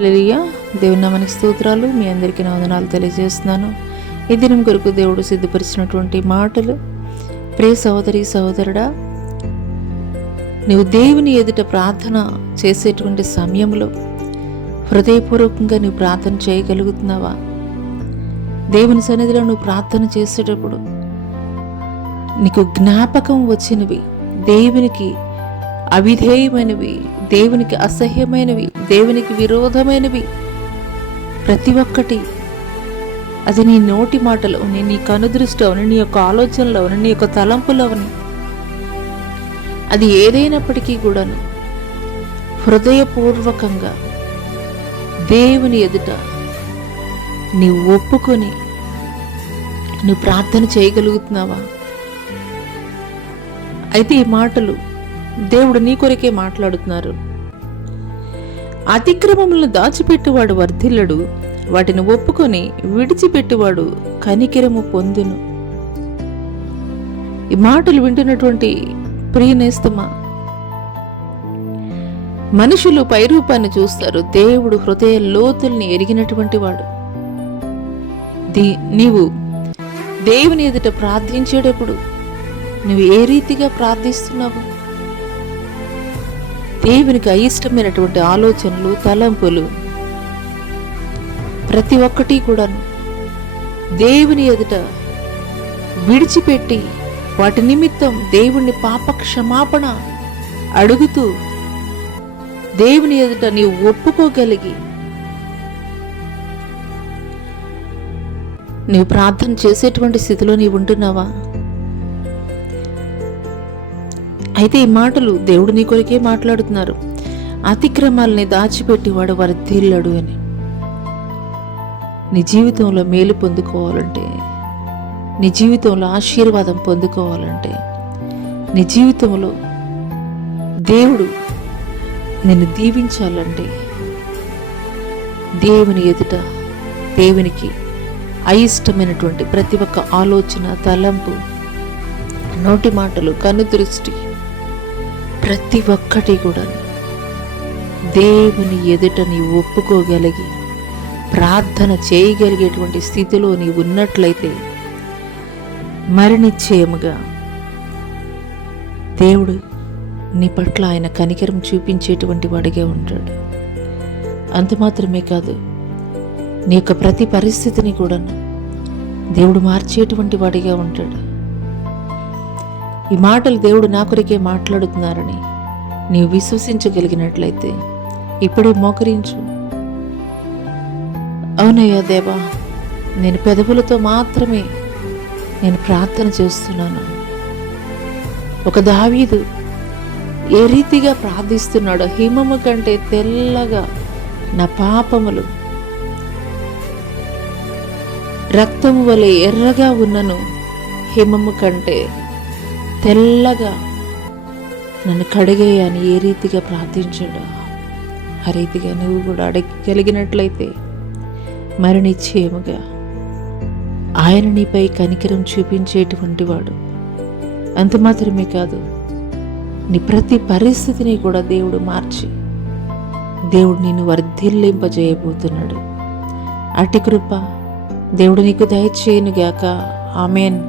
హల్లెలూయా. దేవుని నామానికి స్తోత్రాలు. మీ అందరికీ నా వందనాలు తెలియజేస్తున్నాను. ఈ దినం కొరకు దేవుడు సిద్ధపరిచినటువంటి మాటలు. ప్రియ సహోదరి సహోదరుడా, నీవు దేవుని ఎదుట ప్రార్థన చేసేటువంటి సమయంలో హృదయపూర్వకంగా నీవు ప్రార్థన చేయగలుగుతున్నావా? దేవుని సన్నిధిలో నువ్వు ప్రార్థన చేసేటప్పుడు నీకు జ్ఞాపకం వచ్చినవి, దేవునికి అవిధేయమైనవి, దేవునికి అసహ్యమైనవి, దేవునికి విరోధమైనవి ప్రతి ఒక్కటి, అది నీ నోటి మాటలు అవని, నీ కనుదృష్టి అవని, నీ యొక్క ఆలోచనలు అవని, నీ యొక్క తలంపులు అవని, అది ఏదైనప్పటికీ కూడాను హృదయపూర్వకంగా దేవుని ఎదుట నీవు ఒప్పుకొని నువ్వు ప్రార్థన చేయగలుగుతున్నావా? అయితే ఈ మాటలు దేవుడు నీ కొరకే మాట్లాడుతున్నారు. అతిక్రమములను దాచిపెట్టువాడు వర్ధిల్లడు, వాటిని ఒప్పుకొని విడిచిపెట్టువాడు కనికరము పొందును. ఈ మాటలు వింటున్నటువంటి ప్రియనేస్తమా, మనుషులు పైరూపాన్ని చూస్తారు, దేవుడు హృదయ లోతుల్ని ఎరిగినటువంటి వాడు. నీవు దేవుని ఎదుట ప్రార్థించేటప్పుడు నువ్వు ఏ రీతిగా ప్రార్థిస్తున్నావు? దేవునికి అయిష్టమైనటువంటి ఆలోచనలు, తలంపులు ప్రతి ఒక్కటి కూడా దేవుని ఎదుట విడిచిపెట్టి వాటి నిమిత్తం దేవుని పాప క్షమాపణ అడుగుతూ దేవుని ఎదుట నీవు ఒప్పుకోగలిగి నీవు ప్రార్థన చేసేటువంటి స్థితిలో నీవు ఉంటున్నావా? అయితే ఈ మాటలు దేవుడు నీ కొరికే మాట్లాడుతున్నారు. అతిక్రమాలని దాచిపెట్టి వాడు వర్ధిల్లడు అని. నీ జీవితంలో మేలు పొందుకోవాలంటే, నీ జీవితంలో ఆశీర్వాదం పొందుకోవాలంటే, నీ జీవితంలో దేవుడు నిన్ను దీవించాలంటే, దేవుని ఎదుట దేవునికి అయిష్టమైనటువంటి ప్రతి ఒక్క ఆలోచన, తలంపు, నోటి మాటలు, కనుదృష్టి ప్రతి ఒక్కటి కూడా దేవుని ఎదుట నీవు ఒప్పుకోగలిగి ప్రార్థన చేయగలిగేటువంటి స్థితిలో నీవు ఉన్నట్లయితే మరి నిశ్చయముగా దేవుడు నీ పట్ల ఆయన కనికరం చూపించేటువంటి వాడిగా ఉంటాడు. అంత మాత్రమే కాదు, నీ యొక్క ప్రతి పరిస్థితిని కూడా దేవుడు మార్చేటువంటి వాడిగా ఉంటాడు. ఈ మాటలు దేవుడు నా కొరికే మాట్లాడుతున్నారని నీవు విశ్వసించగలిగినట్లయితే ఇప్పుడే మోకరించు. అవునయ్యా దేవా, నేను పెదవులతో మాత్రమే నేను ప్రార్థన చేస్తున్నాను. ఒక దావీదు ఏ రీతిగా ప్రార్థిస్తున్నాడో, హిమము కంటే తెల్లగా నా పాపములు రక్తము వలె ఎర్రగా ఉన్నను, హిమము కంటే తెల్లగా నన్ను కడిగేయని ఏ రీతిగా ప్రార్థించాడో ఆ రీతిగా నువ్వు కూడా అడగగలిగినట్లయితే మరి నిశ్చయముగా ఆయన నీపై కనికరం చూపించేటువంటి వాడు. అంత మాత్రమే కాదు, నీ ప్రతి పరిస్థితిని కూడా దేవుడు మార్చి దేవుడు నిన్ను వర్ధిల్లింపజేయబోతున్నాడు. అట్టి కృప దేవుడు నీకు దయచేయునుగాక. ఆమేన్.